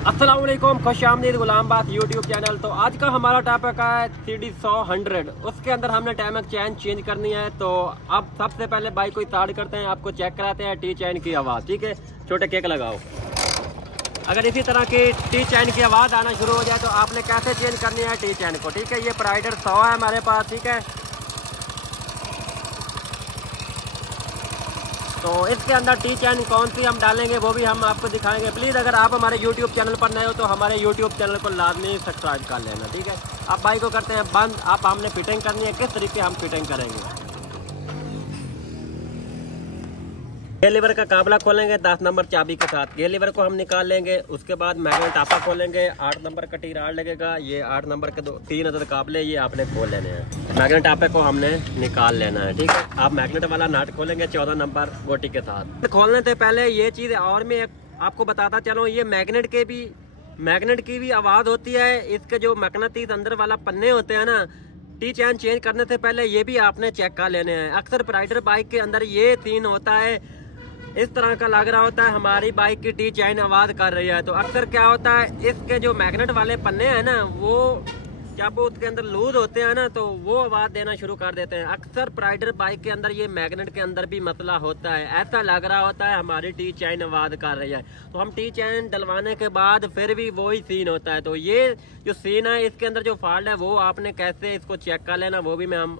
अस्सलाम वालेकुम, खुश आमदीद गुलामबाद यूट्यूब चैनल। तो आज का हमारा टॉपिक है CD100। उसके अंदर हमने टाइमर चैन चेंज करनी है। तो अब सबसे पहले बाइक को स्टार्ट करते हैं, आपको चेक कराते हैं टी चैन की आवाज़। ठीक है, छोटे केक लगाओ। अगर इसी तरह की टी चैन की आवाज़ आना शुरू हो जाए तो आपने कैसे चेंज करनी है टी चैन को। ठीक है, ये प्राइडर 100 है हमारे पास। ठीक है, तो इसके अंदर टी चैन कौन सी हम डालेंगे वो भी हम आपको दिखाएंगे। प्लीज़ अगर आप हमारे यूट्यूब चैनल पर नए हो तो हमारे यूट्यूब चैनल को लाजमी सब्सक्राइब कर लेना। ठीक है, आप बाइक को करते हैं बंद। आप हमने फिटिंग करनी है, किस तरीके हम फिटिंग करेंगे। गेयर लीवर का काबला खोलेंगे 10 नंबर चाबी के साथ। गेयर लीवर को हम निकाल लेंगे। उसके बाद मैग्नेट टापा खोलेंगे, 8 नंबर का टी राड लगेगा। ये 8 नंबर के 3 अदद काबले ये आपने खोल लेने हैं। मैग्नेट टापे को हमने निकाल लेना है। ठीक है, आप मैग्नेट वाला नट खोलेंगे 14 नंबर गोटी के साथ। खोलने से पहले ये चीज़ और मैं आपको बताता चलूँ, ये मैग्नेट की भी आवाज़ होती है। इसके जो मैग्नेटिक अंदर वाला पन्ने होते हैं ना, टी चैन चेंज करने से पहले ये भी आपने चेक कर लेने हैं। अक्सर राइडर बाइक के अंदर ये सीन होता है, इस तरह का लग रहा होता है हमारी बाइक की टी चैन आवाज़ कर रही है। तो अक्सर क्या होता है, इसके जो मैग्नेट वाले पन्ने हैं ना, वो जब उसके अंदर लूज होते हैं ना तो वो आवाज़ देना शुरू कर देते हैं। अक्सर राइडर बाइक के अंदर ये मैग्नेट के अंदर भी मसला होता है। ऐसा लग रहा होता है हमारी टी चैन आवाज़ कर रही है, तो हम टी चैन डलवाने के बाद फिर भी वही सीन होता है। तो ये जो सीन है, इसके अंदर जो फॉल्ट है वो आपने कैसे इसको चेक कर लेना, वो भी मैं हम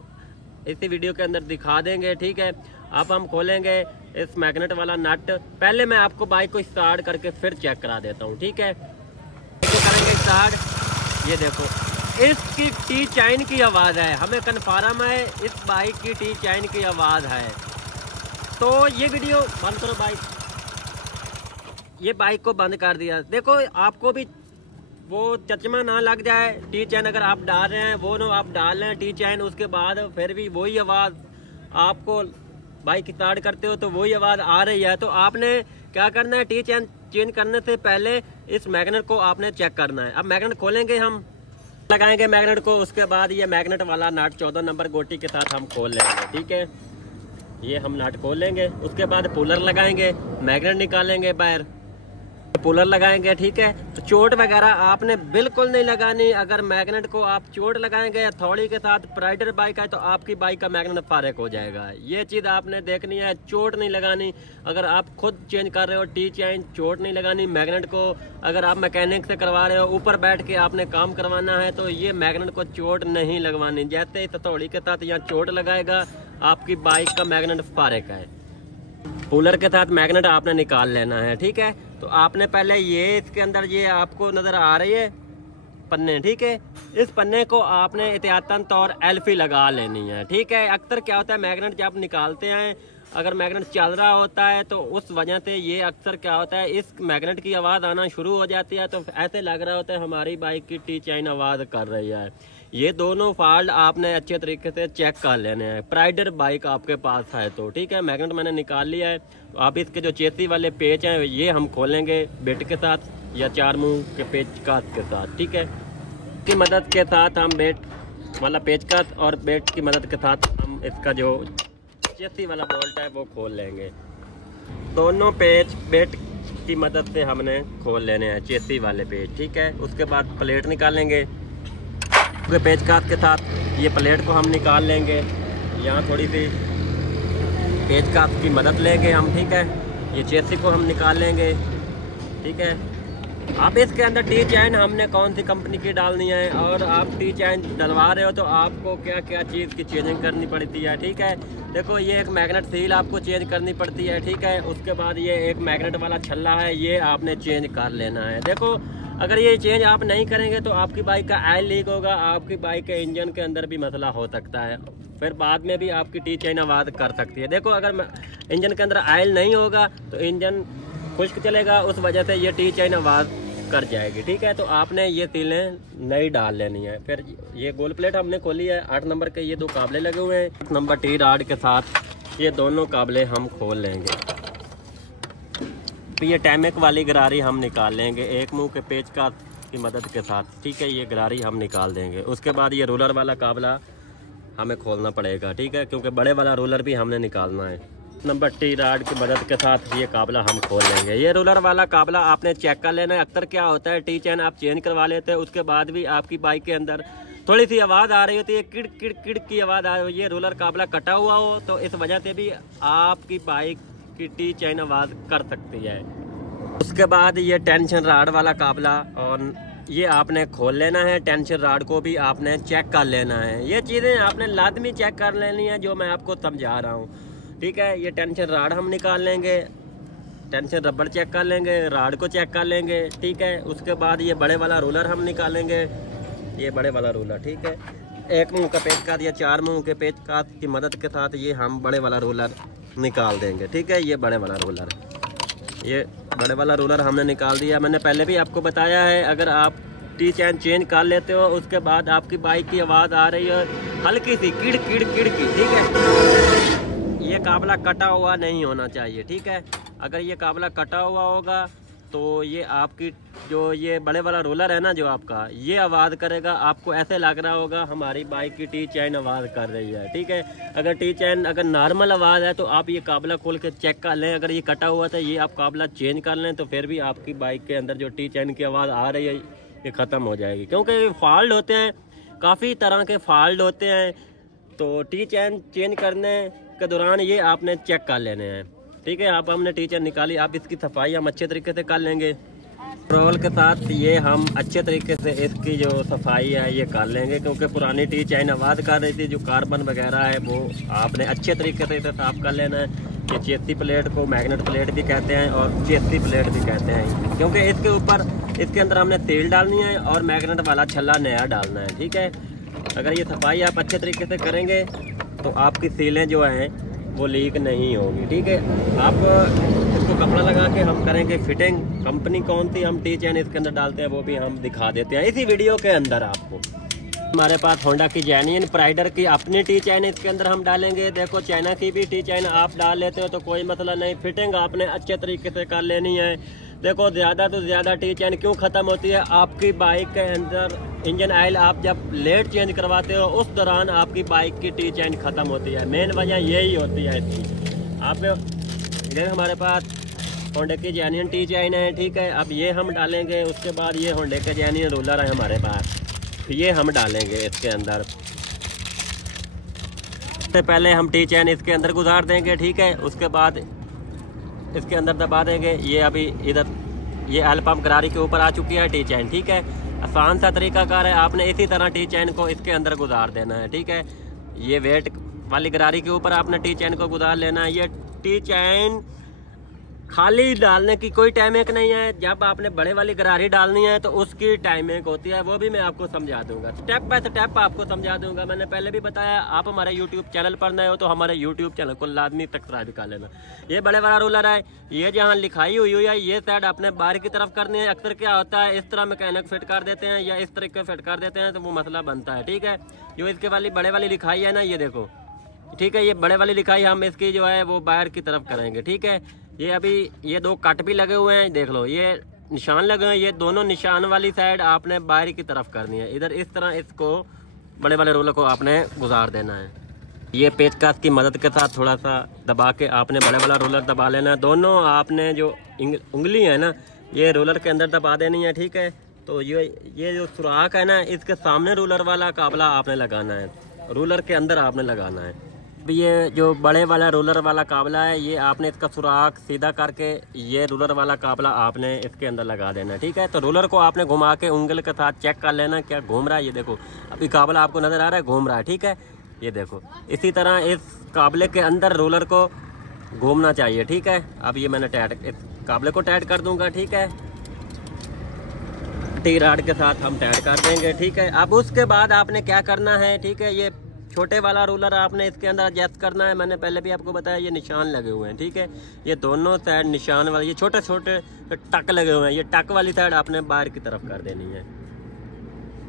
इसी वीडियो के अंदर दिखा देंगे। ठीक है, अब हम खोलेंगे इस मैग्नेट वाला नट। पहले मैं आपको बाइक को स्टार्ट करके फिर चेक करा देता हूँ। ठीक है, तो करेंगे स्टार्ट। ये देखो, इसकी टी चैन की आवाज़ है, हमें कन्फर्म है इस बाइक की टी चैन की आवाज़ है। तो ये वीडियो बंद करो बाइक। ये बाइक को बंद कर दिया। देखो, आपको भी वो चचमा ना लग जाए। टी चैन अगर आप डाल रहे हैं, वो नो आप डाल रहे हैं टी चैन, उसके बाद फिर भी वही आवाज़ आपको बाइक स्टार्ट करते हो तो वही आवाज़ आ रही है। तो आपने क्या करना है, टी चैन चेंज करने से पहले इस मैग्नेट को आपने चेक करना है। अब मैग्नेट खोलेंगे, हम लगाएंगे मैग्नेट को। उसके बाद ये मैग्नेट वाला नट 14 नंबर गोटी के साथ हम खोल लेंगे। ठीक है, ये हम नट खोल लेंगे। उसके बाद पुलर लगाएंगे, मैग्नेट निकालेंगे बाहर, पुलर लगाएंगे। ठीक है, तो चोट वगैरह आपने बिल्कुल नहीं लगानी। अगर मैग्नेट को आप चोट लगाएंगे थोड़ी के साथ, राइडर बाइक है तो आपकी बाइक का मैग्नेट फारक हो जाएगा। ये चीज़ आपने देखनी है, चोट नहीं लगानी। अगर आप खुद चेंज कर रहे हो टी चैन, चोट नहीं लगानी मैग्नेट को। अगर आप मैकेनिक से करवा रहे हो, ऊपर बैठ के आपने काम करवाना है, तो ये मैग्नेट को चोट नहीं लगवानी। जैसे ही हथौड़ी के साथ यहाँ चोट लगाएगा, आपकी बाइक का मैग्नेट फारक है। पुलर के साथ मैग्नेट आपने निकाल लेना है। ठीक है, तो आपने पहले ये इसके अंदर ये आपको नज़र आ रही है पन्ने। ठीक है, इस पन्ने को आपने एहतियातन तौर एल्फी लगा लेनी है। ठीक है, अक्सर क्या होता है, मैग्नेट जब निकालते हैं, अगर मैग्नेट चल रहा होता है तो उस वजह से ये अक्सर क्या होता है, इस मैग्नेट की आवाज़ आना शुरू हो जाती है। तो ऐसे लग रहा होता है हमारी बाइक की टी चैन आवाज़ कर रही है। ये दोनों फॉल्ट आपने अच्छे तरीके से चेक कर लेने हैं, प्राइडर बाइक आपके पास है तो। ठीक है, मैग्नेट मैंने निकाल लिया है। तो आप इसके जो चेसी वाले पेच हैं ये हम खोलेंगे बेट के साथ या 4 मुंह के पेचकस के साथ। ठीक है, की मदद के साथ हम बेट वाला पेचकस और बेट की मदद के साथ हम इसका जो चेसी वाला बोल्ट है वो खोल लेंगे। दोनों पेच बेट की मदद से हमने खोल लेने हैं, चेसी वाले पेच। ठीक है, उसके बाद प्लेट निकालेंगे पेचकस के साथ। ये प्लेट को हम निकाल लेंगे, यहाँ थोड़ी सी पेचकस की मदद लेंगे हम। ठीक है, ये चेसी को हम निकाल लेंगे। ठीक है, आप इसके अंदर टी चैन हमने कौन सी कंपनी की डालनी है, और आप टी चैन डलवा रहे हो तो आपको क्या क्या चीज़ की चेंजिंग करनी पड़ती है। ठीक है, देखो, ये एक मैग्नेट सील आपको चेंज करनी पड़ती है। ठीक है, उसके बाद ये एक मैग्नेट वाला छल्ला है, ये आपने चेंज कर लेना है। देखो, अगर ये चेंज आप नहीं करेंगे तो आपकी बाइक का ऑयल लीक होगा, आपकी बाइक के इंजन के अंदर भी मसला हो सकता है, फिर बाद में भी आपकी टी चैन आवाज़ कर सकती है। देखो, अगर इंजन के अंदर ऑयल नहीं होगा तो इंजन खुश्क चलेगा, उस वजह से ये टी चैन आवाज़ कर जाएगी। ठीक है, तो आपने ये सीलें नई डाल लेनी है। फिर ये गोल प्लेट हमने खोली है, 8 नंबर के ये 2 काबले लगे हुए हैं। 8 नंबर टी राड के साथ ये दोनों काबले हम खोल लेंगे। ये टैमिक वाली गरारी हम निकाल लेंगे एक मुंह के पेचकस की मदद के साथ। ठीक है, ये गरारी हम निकाल देंगे। उसके बाद ये रोलर वाला काबला हमें खोलना पड़ेगा। ठीक है, क्योंकि बड़े वाला रोलर भी हमने निकालना है। नंबर टी राड की मदद के साथ ये काबला हम खोल लेंगे। ये रोलर वाला काबला आपने चेक कर लेना है। अक्सर क्या होता है, टी चैन आप चेंज करवा लेते हैं, उसके बाद भी आपकी बाइक के अंदर थोड़ी सी आवाज़ आ रही होती है, किड़ किड़ किड़ की आवाज़ आ रही है। ये रोलर काबला कटा हुआ हो तो इस वजह से भी आपकी बाइक की टी चैन आवाज़ कर सकती है। उसके बाद ये टेंशन राड वाला काबला और ये आपने खोल लेना है। टेंशन राड को भी आपने चेक कर लेना है। ये चीज़ें आपने लाजमी चेक कर लेनी है जो मैं आपको समझा रहा हूँ, ठीक है। ये टेंशन राड हम निकाल लेंगे, टेंशन रबड़ चेक कर लेंगे, राड को चेक कर लेंगे, ठीक है। उसके बाद ये बड़े वाला रोलर हम निकालेंगे, ये बड़े वाला रोलर, ठीक है। एक मुंह का पेचकस या 4 मुंह के पेचकस की मदद के साथ ये हम बड़े वाला रोलर निकाल देंगे, ठीक है। ये बड़े वाला रोलर, ये बड़े वाला रोलर हमने निकाल दिया। मैंने पहले भी आपको बताया है, अगर आप टी चैन चेंज कर लेते हो उसके बाद आपकी बाइक की आवाज़ आ रही है हल्की सी किड़ किड़ किड़ की, ठीक है, ये काबला कटा हुआ नहीं होना चाहिए, ठीक है। अगर ये काबला कटा हुआ होगा तो ये आपकी जो ये बड़े वाला रोलर है ना जो आपका, ये आवाज़ करेगा, आपको ऐसे लग रहा होगा हमारी बाइक की टी चैन आवाज़ कर रही है, ठीक है। अगर टी चैन अगर नॉर्मल आवाज़ है तो आप ये काबला खोल के चेक कर लें। अगर ये कटा हुआ था ये आप काबला चेंज कर लें तो फिर भी आपकी बाइक के अंदर जो टी चैन की आवाज़ आ रही है ये ख़त्म हो जाएगी, क्योंकि फॉल्ट होते हैं, काफ़ी तरह के फॉल्ट होते हैं। तो टी चैन चेंज करने के दौरान ये आपने चेक कर लेने हैं, ठीक है। आप हमने टी चैन निकाली, आप इसकी सफाई हम अच्छे तरीके से कर लेंगे। रोल के साथ ये हम अच्छे तरीके से इसकी जो सफाई है ये कर लेंगे, क्योंकि पुरानी टी चैन आवाज़ कर रही थी। जो कार्बन वगैरह है वो आपने अच्छे तरीके से इसे साफ़ कर लेना है। ये चेसी प्लेट को मैग्नेट प्लेट भी कहते हैं और चेसी प्लेट भी कहते हैं, क्योंकि इसके ऊपर इसके अंदर हमने तेल डालनी है और मैग्नेट वाला छल्ला नया डालना है, ठीक है। अगर ये सफाई आप अच्छे तरीके से करेंगे तो आपकी सीलें जो हैं वो लीक नहीं होगी, ठीक है। आप इसको कपड़ा लगा के हम करेंगे फिटिंग। कंपनी कौन सी हम टी चैन इसके अंदर डालते हैं वो भी हम दिखा देते हैं इसी वीडियो के अंदर आपको। हमारे पास होंडा की जेन्युइन प्राइडर की अपनी टी चैन इसके अंदर हम डालेंगे। देखो चाइना की भी टी चैन आप डाल लेते हो तो कोई मसला नहीं, फिटिंग आपने अच्छे तरीके से कर लेनी है। देखो ज़्यादा तो ज़्यादा टी चैन क्यों ख़त्म होती है, आपकी बाइक के अंदर इंजन ऑयल आप जब लेट चेंज करवाते हो उस दौरान आपकी बाइक की टी चैन ख़त्म होती है। मेन वजह यही होती है इसकी। आप इधर हमारे पास होंडे की जेन्युइन टी चैन है, ठीक है। अब ये हम डालेंगे, उसके बाद ये होंडे के जेन्युइन रोलर है हमारे पास, ये हम डालेंगे इसके अंदर। सबसे पहले हम टी चैन इसके अंदर गुजार देंगे, ठीक है। उसके बाद इसके अंदर दबा देंगे। ये अभी इधर ये एल पंप गरारी के ऊपर आ चुकी है टी चैन, ठीक है। आसान सा तरीकाकार है, आपने इसी तरह टी चैन को इसके अंदर गुजार देना है, ठीक है। ये वेट वाली गरारी के ऊपर आपने टी चैन को गुजार लेना है। ये टी चैन खाली डालने की कोई टाइमिंग नहीं है, जब आपने बड़े वाली गरारी डालनी है तो उसकी टाइमिंग होती है, वो भी मैं आपको समझा दूंगा, स्टेप बाय स्टेप आपको समझा दूंगा। मैंने पहले भी बताया, आप हमारे YouTube चैनल पर नए हो तो हमारे YouTube चैनल को लाजमी सब्सक्राइब कर लेना। ये बड़े वाला रोलर है, ये जहाँ लिखाई हुई है ये साइड अपने बाहर की तरफ करनी है। अक्सर क्या होता है इस तरह मैकेनिक फिट कर देते हैं या इस तरीके फिट कर देते हैं तो वो मसला बनता है, ठीक है। जो इसके वाली बड़े वाली लिखाई है ना, ये देखो, ठीक है। ये बड़े वाली लिखाई हम इसकी जो है वो बाहर की तरफ करेंगे, ठीक है। ये अभी ये 2 कट भी लगे हुए हैं, देख लो ये निशान लगे हुए हैं। ये दोनों निशान वाली साइड आपने बाहर की तरफ करनी है। इधर इस तरह इसको बड़े वाले रोलर को आपने गुजार देना है। ये पेचकस की मदद के साथ थोड़ा सा दबा के आपने बड़े वाला रोलर दबा लेना है। दोनों आपने जो उंगली है ना ये रोलर के अंदर दबा देनी है, ठीक है। तो ये जो सुराख है ना इसके सामने रोलर वाला काबला आपने लगाना है, रोलर के अंदर आपने लगाना है। ये जो बड़े वाला रोलर वाला काबला है ये आपने इसका सुराख सीधा करके ये रोलर वाला काबला आपने इसके अंदर लगा देना है, ठीक है। तो रोलर को आपने घुमा के उंगल के साथ चेक कर लेना क्या घूम रहा है। ये देखो अभी काबला आपको नज़र आ रहा है घूम रहा है, ठीक है। ये देखो इसी तरह इस काबले के अंदर रोलर को घूमना चाहिए, ठीक है। अब ये मैंने इस काबले को टाइट कर दूंगा, ठीक है। टी राड के साथ हम टाइट कर देंगे, ठीक है। अब उसके बाद आपने क्या करना है, ठीक है। ये छोटे वाला रोलर आपने इसके अंदर एडजस्ट करना है। मैंने पहले भी आपको बताया ये निशान लगे हुए हैं, ठीक है। ये दोनों साइड निशान वाले ये छोटे छोटे टक लगे हुए हैं, ये टक वाली साइड आपने बाहर की तरफ कर देनी है।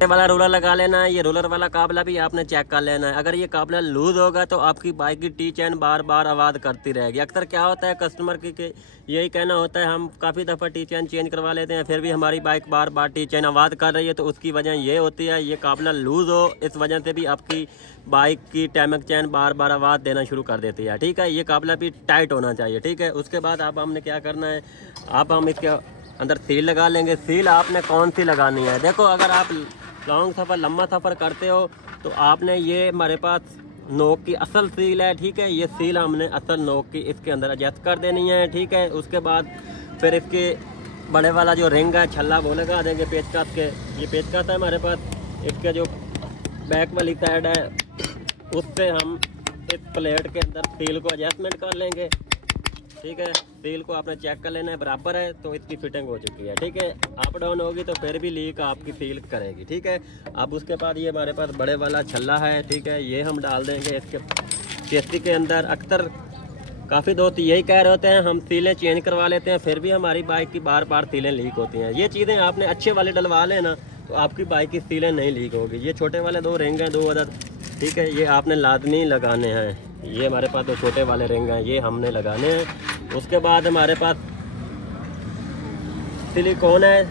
वाला रोलर लगा लेना है। ये रोलर वाला काबला भी आपने चेक कर लेना है। अगर ये काबला लूज होगा तो आपकी बाइक की टी चैन बार बार आवाज़ करती रहेगी। अक्सर क्या होता है कस्टमर की यही कहना होता है, हम काफ़ी दफ़ा टी चैन चेंज करवा लेते हैं, फिर भी हमारी बाइक बार बार टी चैन आवाज़ कर रही है। तो उसकी वजह ये होती है ये काबला लूज़ हो, इस वजह से भी आपकी बाइक की टैमक चैन बार बार आवाज़ देना शुरू कर देती है। ठीक है, ये काबला भी टाइट होना चाहिए। ठीक है, उसके बाद आप हमने क्या करना है, आप हम इसके अंदर सील लगा लेंगे। सील आपने कौन सी लगानी है, देखो अगर आप लॉन्ग सफ़र लंबा सफ़र करते हो तो आपने ये हमारे पास नोक की असल सील है। ठीक है, ये सील हमने असल नोक की इसके अंदर एडजस्ट कर देनी है। ठीक है, उसके बाद फिर इसके बड़े वाला जो रिंग है छल्ला वो लगा देंगे पेचकस के। ये पेचकस है हमारे पास, इसके जो बैक वाली साइड है उससे हम इस प्लेट के अंदर सील को एडजस्टमेंट कर लेंगे। ठीक है, सील को आपने चेक कर लेना है बराबर है तो इसकी फिटिंग हो चुकी है। ठीक है, अप डाउन होगी तो फिर भी लीक आपकी सील करेगी। ठीक है, अब उसके बाद ये हमारे पास बड़े वाला छल्ला है। ठीक है, ये हम डाल देंगे इसके चेस्टी के अंदर। अक्सर काफ़ी दोस्त यही कह रहे होते हैं हम सीलें चेंज करवा लेते हैं, फिर भी हमारी बाइक की बार बार सीलें लीक होती हैं। ये चीज़ें आपने अच्छे वाले डलवा लेना तो आपकी बाइक की सीलें नहीं लीक होगी। ये छोटे वाले 2 रिंग हैं 2 अदद। ठीक है, ये आपने लाजमी लगाने हैं। ये हमारे पास 2 छोटे वाले रिंग हैं, ये हमने लगाने हैं। उसके बाद हमारे पास सिलिकॉन है,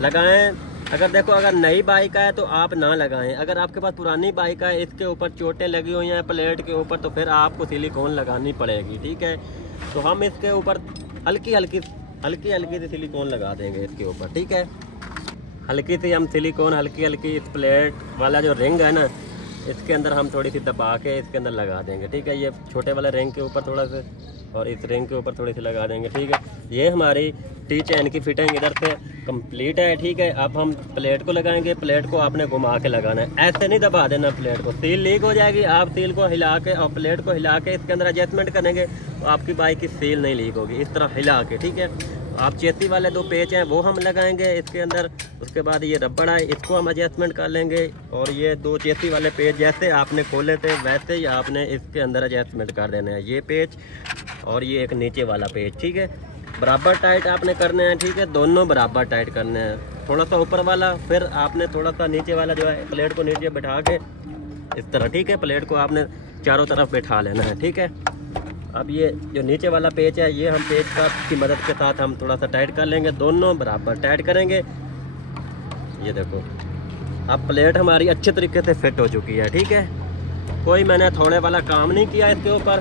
लगाएं। अगर देखो अगर नई बाइक है तो आप ना लगाएं। अगर आपके पास पुरानी बाइक है इसके ऊपर चोटें लगी हुई हैं प्लेट के ऊपर तो फिर आपको सिलिकॉन लगानी पड़ेगी। ठीक है, तो हम इसके ऊपर हल्की हल्की सी सिलिकॉन लगा देंगे इसके ऊपर। ठीक है, हल्की सी हम सिलिकॉन हल्की इस प्लेट वाला जो रिंग है ना इसके अंदर हम थोड़ी सी दबा के इसके अंदर लगा देंगे। ठीक है, ये छोटे वाले रिंग के ऊपर थोड़ा सा और इस रिंग के ऊपर थोड़ी सी लगा देंगे। ठीक है, ये हमारी टी चैन की फिटिंग इधर से कंप्लीट है। ठीक है, अब हम प्लेट को लगाएंगे। प्लेट को आपने घुमा के लगाना है, ऐसे नहीं दबा देना प्लेट को, सील लीक हो जाएगी। आप सील को हिला के और प्लेट को हिला के इसके अंदर एडजस्टमेंट करेंगे तो आपकी बाइक की सील नहीं लीक होगी, इस तरह हिला के। ठीक है, आप चेसी वाले 2 पेच हैं वो हम लगाएंगे इसके अंदर। उसके बाद ये रबड़ है इसको हम एडजस्टमेंट कर लेंगे और ये 2 चेसी वाले पेच जैसे आपने खोले थे वैसे ही आपने इसके अंदर एडजस्टमेंट कर देने हैं। ये पेच और ये एक नीचे वाला पेच। ठीक है, बराबर टाइट आपने करने हैं। ठीक है, दोनों बराबर टाइट करने हैं, थोड़ा सा ऊपर वाला फिर आपने थोड़ा सा नीचे वाला जो है प्लेट को नीचे बैठा के इस तरह। ठीक है, प्लेट को आपने चारों तरफ बैठा लेना है। ठीक है, अब ये जो नीचे वाला पेच है ये हम पेच का की मदद के साथ हम थोड़ा सा टाइट कर लेंगे, दोनों बराबर टाइट करेंगे। ये देखो अब प्लेट हमारी अच्छे तरीके से फिट हो चुकी है। ठीक है, कोई मैंने थोड़े वाला काम नहीं किया इसके ऊपर।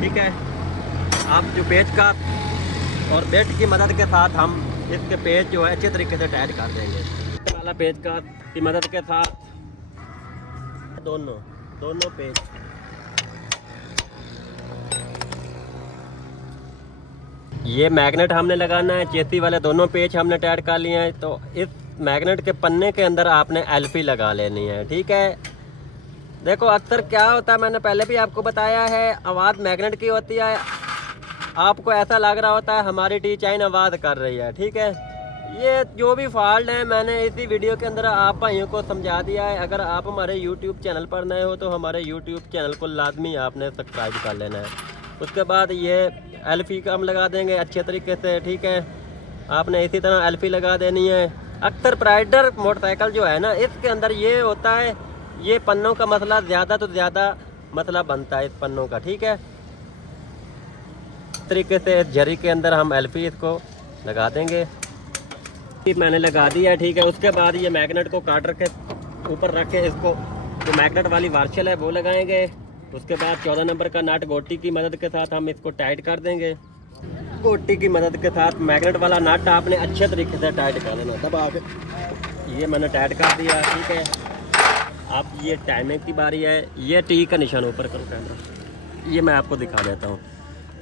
ठीक है, आप जो पेच का और बेल्ट की मदद के साथ हम इसके पेच जो है अच्छे तरीके से टाइट कर देंगे। वाला पेच का की मदद के साथ दोनों पेच ये मैग्नेट हमने लगाना है। चेसी वाले दोनों पेच हमने टाइट कर लिए हैं तो इस मैग्नेट के पन्ने के अंदर आपने एलपी लगा लेनी है। ठीक है, देखो अक्सर क्या होता है मैंने पहले भी आपको बताया है, आवाज़ मैग्नेट की होती है, आपको ऐसा लग रहा होता है हमारी टी चैन आवाज़ कर रही है। ठीक है, ये जो भी फॉल्ट है मैंने इसी वीडियो के अंदर आप भाइयों को समझा दिया है। अगर आप हमारे यूट्यूब चैनल पर नए हो तो हमारे यूट्यूब चैनल को लाजमी आपने सब्सक्राइब कर लेना है। उसके बाद ये एलपी का हम लगा देंगे अच्छे तरीके से। ठीक है, आपने इसी तरह एलपी लगा देनी है। अक्सर प्राइडर मोटरसाइकिल जो है ना इसके अंदर ये होता है, ये पन्नों का मसला ज़्यादा तो ज़्यादा मसला बनता है इस पन्नों का। ठीक है, इस तरीके से इस झरी के अंदर हम एलपी इसको लगा देंगे। मैंने लगा दिया। ठीक है, उसके बाद ये मैग्नेट को काट रखे ऊपर रख के इसको जो मैग्नेट वाली वार्शल है वो लगाएंगे। उसके बाद 14 नंबर का नट गोटी की मदद के साथ हम इसको टाइट कर देंगे। गोटी की मदद के साथ मैग्नेट वाला नट आपने अच्छे तरीके से टाइट कर देना दबा के। ये मैंने टाइट कर दिया। ठीक है, अब ये टाइमिंग की बारी है। ये टी का निशान ऊपर करो कैमरा, ये मैं आपको दिखा देता हूँ।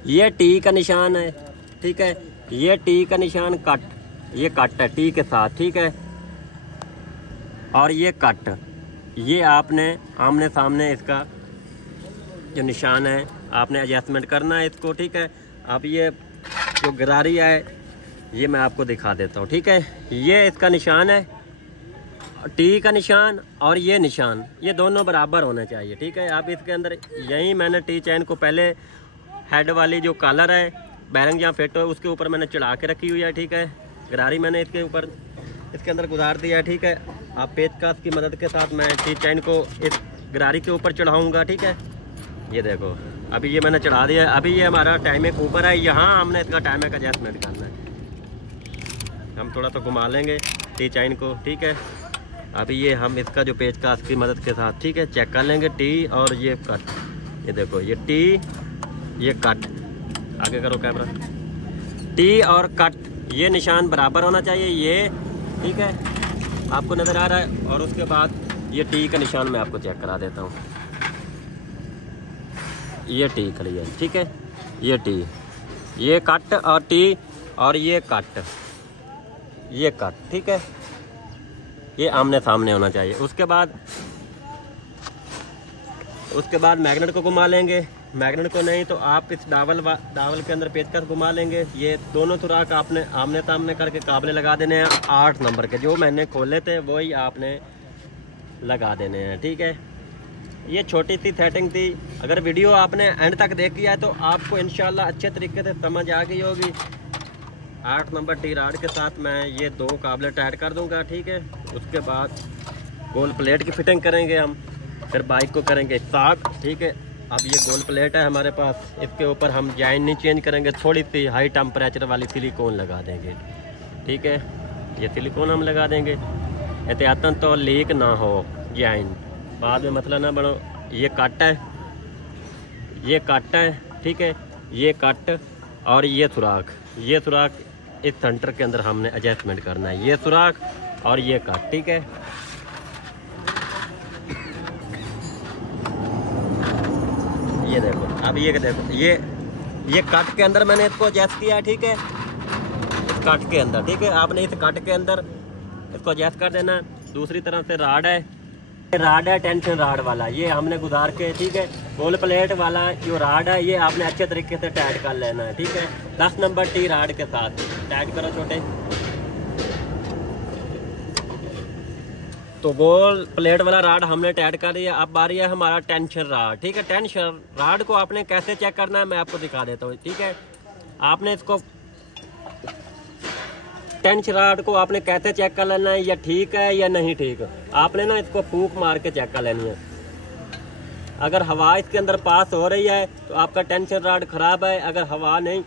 ये टी का निशान है। ठीक है, ये टी का निशान कट, ये कट है टी के साथ। ठीक है, और ये कट, ये आपने आमने सामने इसका जो निशान है आपने एडजस्टमेंट करना है इसको। ठीक है, अब ये जो गरारी है ये मैं आपको दिखा देता हूँ। ठीक है, ये इसका निशान है टी का निशान और ये निशान, ये दोनों बराबर होने चाहिए। ठीक है, अब इसके अंदर यही मैंने टी चैन को पहले हेड वाली जो कॉलर है बैरिंग जहाँ फिट हो उसके ऊपर मैंने चढ़ा के रखी हुई है। ठीक है, गरारी मैंने इसके ऊपर इसके अंदर गुजार दिया है, ठीक है। आप पेचकस की मदद के साथ मैं टी चैन को इस गरारी के ऊपर चढ़ाऊँगा, ठीक है। ये देखो अभी ये मैंने चढ़ा दिया है। अभी ये हमारा टाइमिंग ऊपर है, यहाँ हमने इसका टाइमिंग एडजस्टमेंट करना है। हम थोड़ा सा घुमा लेंगे टी चैन को, ठीक है। अभी ये हम इसका जो पेचकस की मदद के साथ, ठीक है, चेक कर लेंगे टी और ये कट। ये देखो ये टी, ये कट, आगे करो कैमरा। टी और कट ये निशान बराबर होना चाहिए, ये ठीक है, आपको नज़र आ रहा है। और उसके बाद ये टी का निशान मैं आपको चेक करा देता हूँ। ये टी खड़ी है, ठीक है, ये टी, ये कट और टी और ये कट, ये कट, ठीक है। ये आमने सामने होना चाहिए। उसके बाद मैग्नेट को घुमा लेंगे। मैग्नेट को नहीं तो आप इस डावल के अंदर पेचकस घुमा लेंगे। ये दोनों सुराख आपने आमने सामने करके काबले लगा देने हैं 8 नंबर के, जो मैंने खोले थे वही आपने लगा देने हैं, ठीक है। ये छोटी सी सेटिंग थी। अगर वीडियो आपने एंड तक देखी है तो आपको इंशाल्लाह अच्छे तरीके से समझ आ गई होगी। 8 नंबर टी राड के साथ मैं ये 2 काबले टाइट कर दूंगा, ठीक है। उसके बाद गोल प्लेट की फिटिंग करेंगे हम, फिर बाइक को करेंगे स्टार्ट, ठीक है। अब ये गोल प्लेट है हमारे पास, इसके ऊपर हम जॉइन नहीं चेंज करेंगे, थोड़ी सी हाई टेम्परेचर वाली सिलिकॉन लगा देंगे, ठीक है। ये सिलिकॉन हम लगा देंगे एहतियातन तो लीक ना हो जॉइन, बाद में मतलब ना बनो। ये कट है, ये कट है, ठीक है, ये कट और ये सुराख, ये सुराख इस सेंटर के अंदर हमने एडजस्टमेंट करना है। ये सुराख और ये कट, ठीक है। ये देखो अब ये देखो ये कट के अंदर मैंने इसको एडजस्ट किया है, ठीक है, इस कट के अंदर, ठीक है। आपने इस कट के अंदर इसको एडजस्ट कर देना है। दूसरी तरफ से राड है, राड है टेंशन राड वाला, ये हमने गुजार के, ठीक है। गोल प्लेट वाला जो राड है ये आपने अच्छे तरीके से टाइट कर लेना है, ठीक है। 10 नंबर टी राड के साथ टाइट करो छोटे। तो गोल प्लेट वाला राड हमने टाइट कर दिया। अब बारी है हमारा टेंशन राड, ठीक है। टेंशन राड को आपने कैसे चेक करना है मैं आपको दिखा देता हूँ, ठीक है। आपने इसको टेंशन राड को आपने कैसे चेक कर लेना है, या ठीक है या नहीं ठीक। आपने ना इसको फूंक मार के चेक कर लेनी है। अगर हवा इसके अंदर पास हो रही है तो आपका टेंशन राड खराब है, अगर हवा नहीं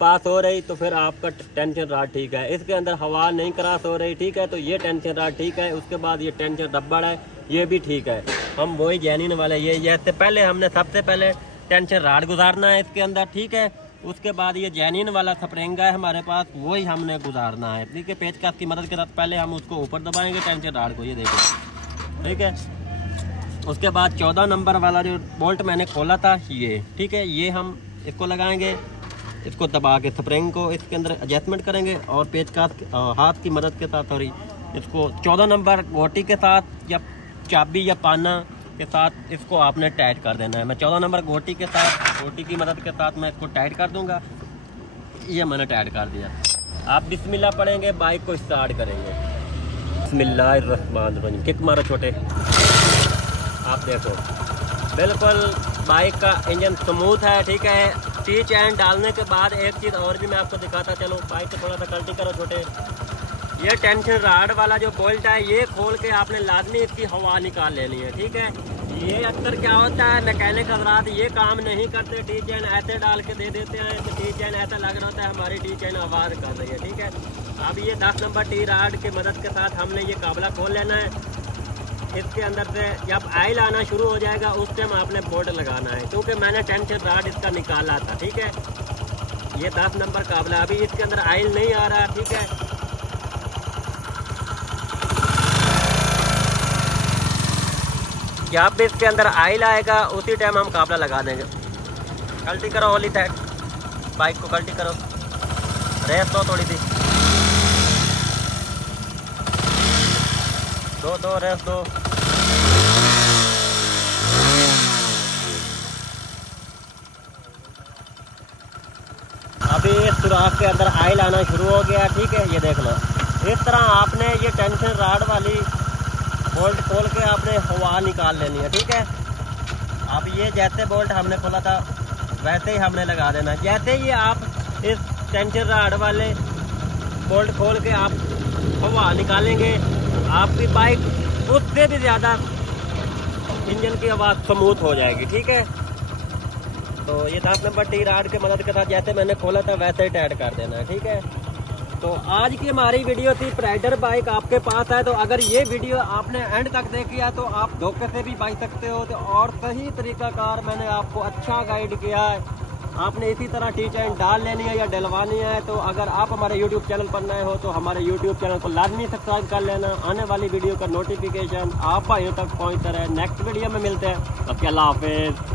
पास हो रही तो फिर आपका टेंशन राड ठीक है। इसके अंदर हवा नहीं क्रॉस हो रही, ठीक है, तो ये टेंशन राड ठीक है। उसके बाद ये टेंशन रबड़ है, ये भी ठीक है। हम वही जेन्युइन वाले ये जैसे पहले हमने सबसे पहले टेंशन राड गुजारना है इसके अंदर, ठीक है। उसके बाद ये जेन्युइन वाला स्प्रिंग है हमारे पास, वही हमने गुजारना है, ठीक है। पेचकस की मदद के साथ पहले हम उसको ऊपर दबाएंगे टेंशन राड को, ये देखो, ठीक है। उसके बाद 14 नंबर वाला जो बोल्ट मैंने खोला था ये, ठीक है, ये हम इसको लगाएंगे, इसको दबा के स्प्रिंग को इसके अंदर एडजस्टमेंट करेंगे और पेचकस हाथ की मदद के साथ, सॉरी, इसको 14 नंबर गोटी के साथ या चाबी या पाना के साथ इसको आपने टाइट कर देना है। मैं 14 नंबर गोटी के साथ, गोटी की मदद के साथ मैं इसको टाइट कर दूंगा। ये मैंने टाइट कर दिया। आप बिस्मिल्लाह पढ़ेंगे, बाइक को स्टार्ट करेंगे। बिस्मिल्लाहिर्रहमानिर्रहीम, किक मारो छोटे। आप देखो बिल्कुल बाइक का इंजन स्मूथ है, ठीक है। टी चैन डालने के बाद एक चीज़ और भी मैं आपको दिखाता चलो, बाइक को थोड़ा सा गलती करो छोटे। ये टेंशन राड वाला जो बोल्ट है ये खोल के आपने लाजमी इसकी हवा निकाल लेनी है, ठीक है। ये अक्सर क्या होता है मैकेनिक हजरात ये काम नहीं करते, टी चैन ऐसे डाल के दे देते हैं तो टी चैन ऐसा लग रहा होता है हमारी टी चैन आवाज़ कर रही है, ठीक है। अब ये 10 नंबर टी राड की मदद के साथ हमने ये काबला खोल लेना है। इसके अंदर से जब आयल आना शुरू हो जाएगा उस टाइम आपने बोल्ट लगाना है, क्योंकि मैंने टेंशन राड इसका निकाला था, ठीक है। ये 10 नंबर काबला, अभी इसके अंदर आयल नहीं आ रहा, ठीक है। जब भी इसके अंदर आयल आएगा उसी टाइम हम काबला लगा देंगे। गलती करो होली साइड, बाइक को गलती करो, रेस दो थोड़ी सी, दो रेस दो। अभी इस सुराख के अंदर आयल आना शुरू हो गया, ठीक है। ये देख लो, इस तरह आपने ये टेंशन राड वाली बोल्ट खोल के आपने हवा निकाल लेनी है, ठीक है। अब ये जैसे बोल्ट हमने खोला था वैसे ही हमने लगा देना। जैसे ही आप इस टेंशन राड वाले बोल्ट खोल के आप हवा निकालेंगे, आपकी बाइक उससे भी ज़्यादा इंजन की आवाज़ स्मूथ हो जाएगी। ठीक है, तो ये 10 नंबर टी रॉड की मदद के साथ जैसे मैंने खोला था वैसे ही टाइट कर देना है। ठीक है, तो आज की हमारी वीडियो थी स्प्राइडर बाइक आपके पास है, तो अगर ये वीडियो आपने एंड तक देखी है तो आप धोखे से भी बच सकते हो। तो और सही तरीकाकार मैंने आपको अच्छा गाइड किया है। आपने इसी तरह टी चैन डाल लेनी है या डलवानी है। तो अगर आप हमारे यूट्यूब चैनल पर नए हो तो हमारे यूट्यूब चैनल को लाजमी सब्सक्राइब कर लेना। आने वाली वीडियो का नोटिफिकेशन आप भाइयों तक पहुँचता रहे। नेक्स्ट वीडियो में मिलते हैं, तब के अल्लाह हाफिज़।